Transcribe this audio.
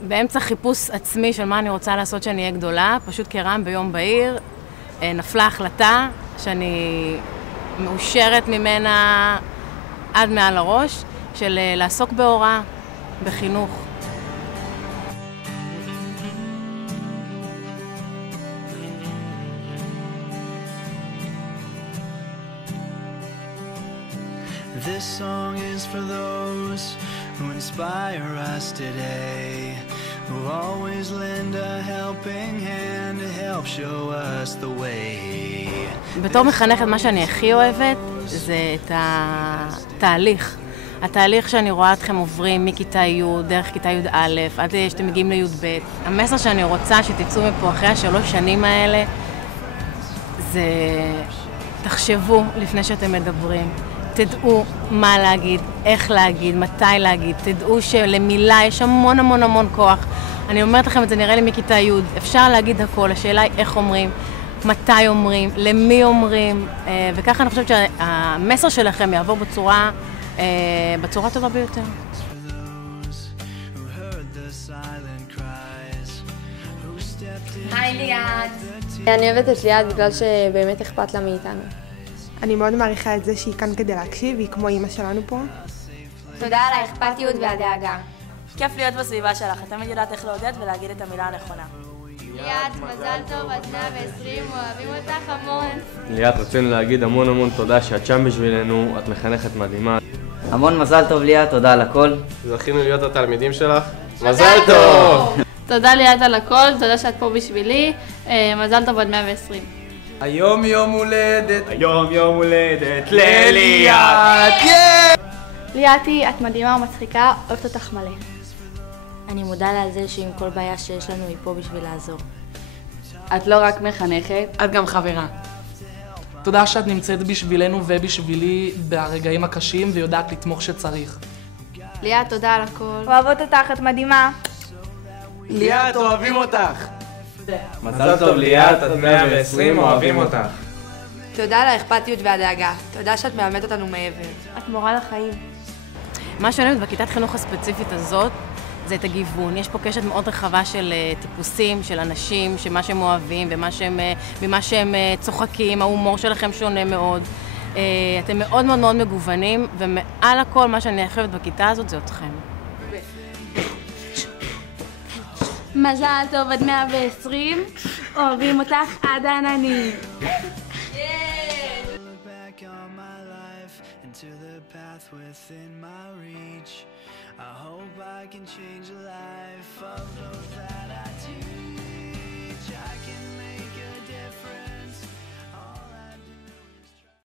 באמצע חיפוש עצמי של מה אני רוצה לעשות שאני אהיה גדולה, פשוט כרם ביום בהיר, נפלה החלטה שאני מאושרת ממנה עד מעל הראש, של לעסוק בהוראה, בחינוך. This song is for those who inspire us today, who always lend a helping hand to help show us the way. בתור מחנכת, מה שאני הכי אוהבת זה את התהליך. התהליך שאני רואה אתכם עוברים מכיתה י' דרך כיתה י"א עד שאתם מגיעים לי"ב. המסר שאני רוצה שתצאו מפה אחרי 3 שנים האלה זה תחשבו לפני שאתם מדברים. תדעו מה להגיד, איך להגיד, מתי להגיד. תדעו שלמילה יש המון המון המון כוח. אני אומרת לכם את זה, נראה לי מכיתה י'. אפשר להגיד הכל, השאלה היא איך אומרים, מתי אומרים, למי אומרים. וככה אני חושבת שהמסר שלכם יעבור בצורה טובה ביותר. היי ליאת. אני אוהבת את ליאת בגלל שבאמת אכפת לה מאיתנו. אני מאוד מעריכה את זה שהיא כאן כדי להקשיב, היא כמו אמא שלנו פה. תודה על האכפתיות והדאגה. כיף להיות בסביבה שלך, את תמיד יודעת איך לעודד ולהגיד את המילה הנכונה. ליאת, מזל טוב, עד 120, אוהבים אותך המון. ליאת, רצינו להגיד המון המון תודה שאת שם בשבילנו, את מחנכת מדהימה. המון מזל טוב ליאת, תודה על הכל. זכינו להיות התלמידים שלך. מזל טוב! תודה ליאת על הכל, תודה שאת פה בשבילי, מזל טוב עד 120. היום יום הולדת לליאת! ליאתי, את מדהימה ומצחיקה, אוהבת אותך מלא. אני מודה לה על זה שעם כל בעיה שיש לנו היא פה בשביל לעזור. את לא רק מחנכת, את גם חברה. תודה שאת נמצאת בשבילנו ובשבילי ברגעים הקשים ויודעת לתמוך שצריך. ליאת, תודה על הכל. אוהבות אותך, את מדהימה. ליאת, אוהבים אותך. מזל טוב ליאת, עד 120, אוהבים אותך. תודה על האכפתיות והדאגה. תודה שאת מלמדת אותנו מעבר. את מורה לחיים. מה שאני אוהבת בכיתת חינוך הספציפית הזאת זה את הגיוון. יש פה קשת מאוד רחבה של טיפוסים, של אנשים, שמה שהם אוהבים ומה שהם צוחקים, ההומור שלכם שונה מאוד. אתם מאוד מאוד מאוד מגוונים, ומעל הכל מה שאני אוהבת בכיתה הזאת זה אתכם. מזל טוב עד 120, אוהבים אותך עד העננים. To the path within my reach, I hope I can change a life